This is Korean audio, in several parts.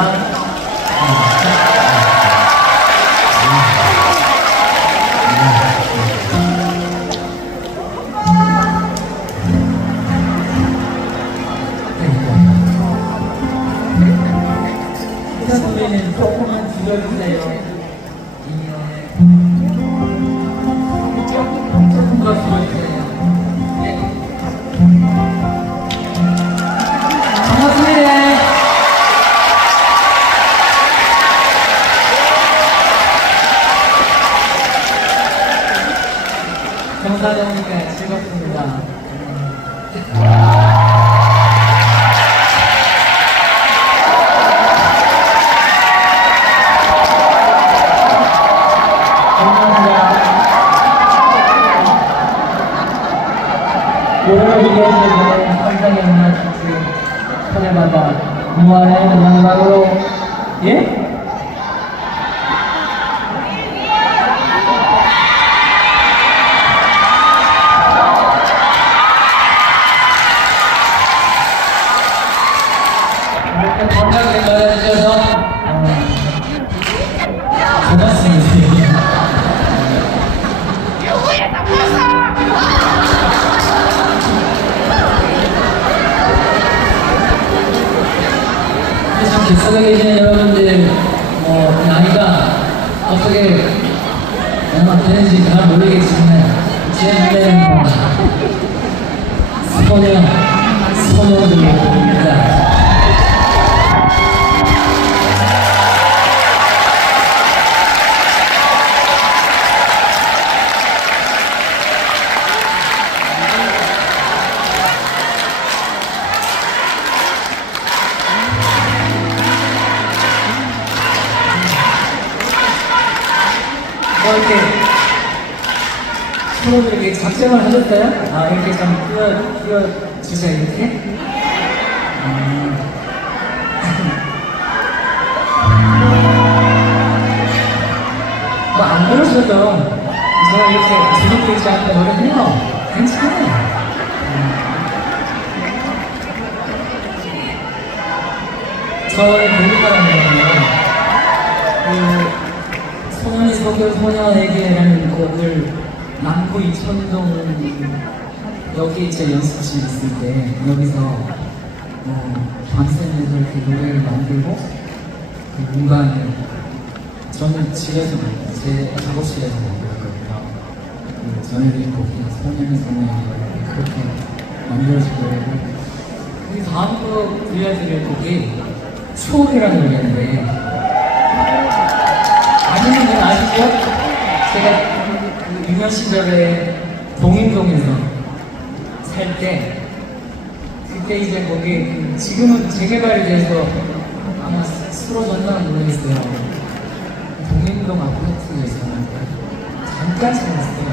하나, 선배님 조금만 줄여주세요. 조금 더 줄여주세요. 경사도 오니까 즐겁습니다. 노래를 무한의 마지막으로 예? 객석에 계시는 여러분들 뭐 나이가 어떻게 얼마 되는지 잘 모르겠지만 제 눈에는 뭐 소녀 소녀들로 보입니다. 이렇게 서로 이렇게 작정을 하셨어요? 아 이렇게 좀 띄워 띄워 주자 이렇게. 음. 뭐안 그러셔도 제가 이렇게 주눅들지 않고 노래해요. 괜찮아요. 저의 공부하는 그 속여 소녀에게라는 곡을 남구 이천동 여기 제 연습실 있을 때 여기서 어, 밤새면서 이렇게 노래를 만들고 그 공간을 저는 집에서. 제 작업실에서 만들었거든요. 그 전해드린 곡이 소년이 소녀에게 그렇게 만들어진 노래고 그 다음 곡 들려드릴 곡이 추억이라는 노래인데? 제가 그 유년 시절에 동인동에서 살 때 그때 이제 거기 그 지금은 재개발이 돼서 아마 쓰- 쓰러졌나 모르겠어요. 동인동 있었는데 잠깐 살았어요.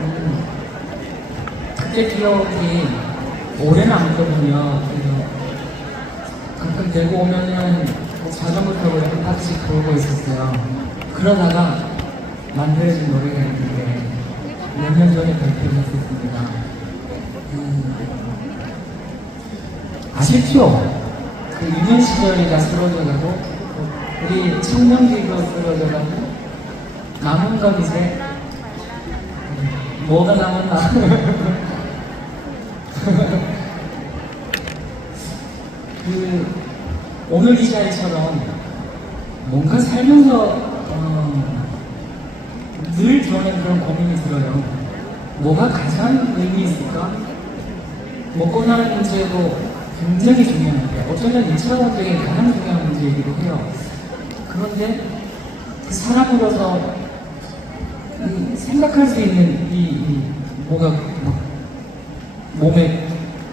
음, 그때 기억이 오래 남거든요. 그래서 가끔 대구 오면은 뭐 자전거 타고 이렇게 한 바퀴씩 돌고 있었어요. 그러다가 만들어진 노래가 있는데 몇 년 전에 발표를 했었습니다. 음, 아쉽죠? 그 유년 시절이가 쓰러져가고 우리 청년기도 쓰러져가고 남은 건 이제 음, 뭐가 남았나 그 오늘 이 자리처럼 뭔가 살면서 어, 늘 저는 그런 고민이 들어요. 뭐가 가장 의미 있을까? 먹고 사는 문제도 굉장히 중요한데 어쩌면 일차원적인 가장 중요한 문제이기도 해요. 그런데 그 사람으로서 이 생각할 수 있는 이, 이 뭐가 막 몸에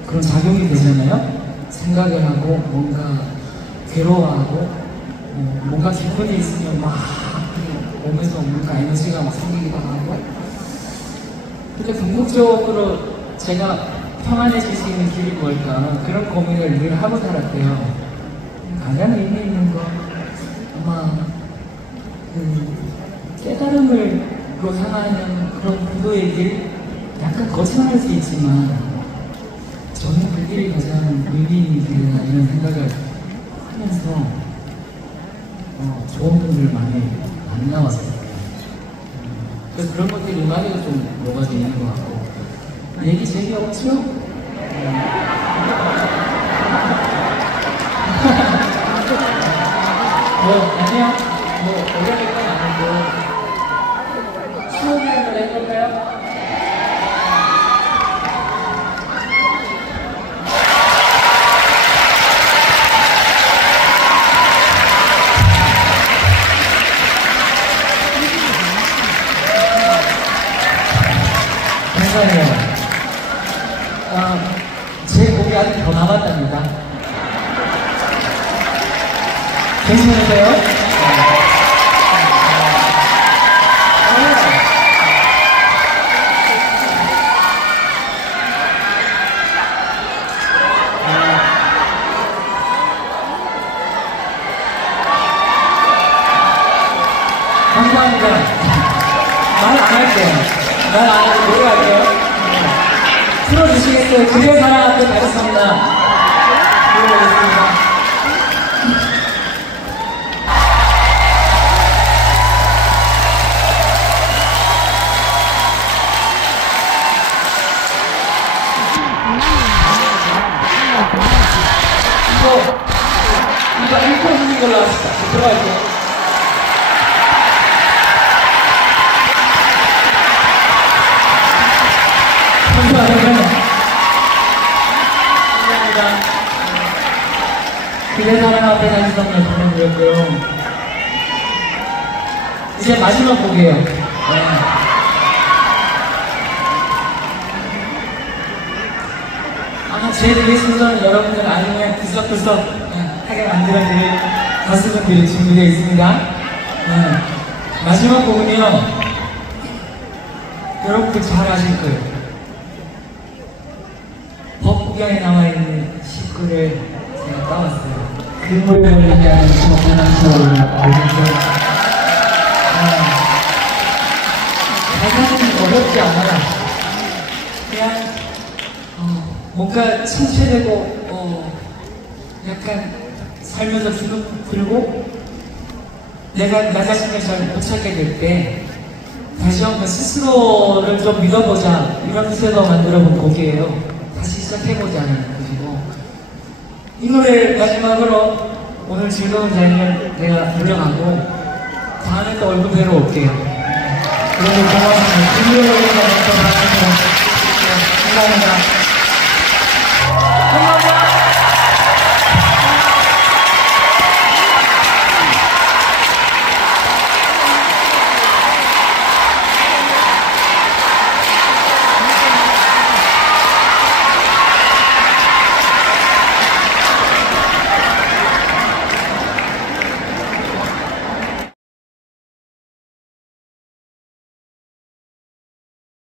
그런 작용이 되잖아요. 생각을 하고 뭔가 괴로워하고 어, 뭔가 기분이 있으면 막 몸에서 뭔가 에너지가 막 생기기도 하고 근데 궁극적으로 제가 평안해질 수 있는 길이 뭘까 그런 고민을 늘 하고 살았대요. 가장 의미 있는 건 아마 그 깨달음으로 향하는 그런 구도의 길 약간 거창할 수 있지만 저는 그 길이 가장 의미 있겠나 이런 생각을 하면서 어, 좋은 분들 많이 만나왔어요. 그래서 그런 것들이 음악에도 좀 녹아져 있는 것 같고 얘기 재미없죠? 뭐 아니요 뭐 어려울 건 아니고 추억이라는 걸 해볼까요? 감사해요. 아, 제 곡이 아직 더 남았답니다. 괜찮으세요? 틀어주시겠어요? 그대 사랑 앞에 가겠습니다. 들어보겠습니다. 이거, 이거 1% 주는 걸로 합시다. 들어갈게요. 감사합니다. 감사합니다. 그대 사랑 앞에 다시 한번 보내드렸고요. 이제 마지막 곡이에요. 네. 아마 제 리스트는 여러분들 아니면 구석구석 네, 하게 만들어드릴 가수분들이 준비되어 있습니다. 네. 마지막 곡은요. 여러분들 잘 아실 거예요. 법구경에 나와 있는 식구를 제가 따왔어요. 그물을 걸리냐는 정한서를 알겠죠? 가사는 어렵지 않아요. 그냥 어, 뭔가 침체되고 어, 약간 살면서 주눅 들고 내가 나 자신을 잘 못 찾게 될 때 다시 한번 스스로를 좀 믿어보자 이런 뜻에서 만들어본 곡이에요. 시작해보자는 뜻이고 이 노래를 마지막으로 오늘 즐거운 자리를 내가 인정하고 다음에 또 얼굴대로 올게요 그리고 고맙습니다. 김여러분과 함께 하니다 감사합니다. 네,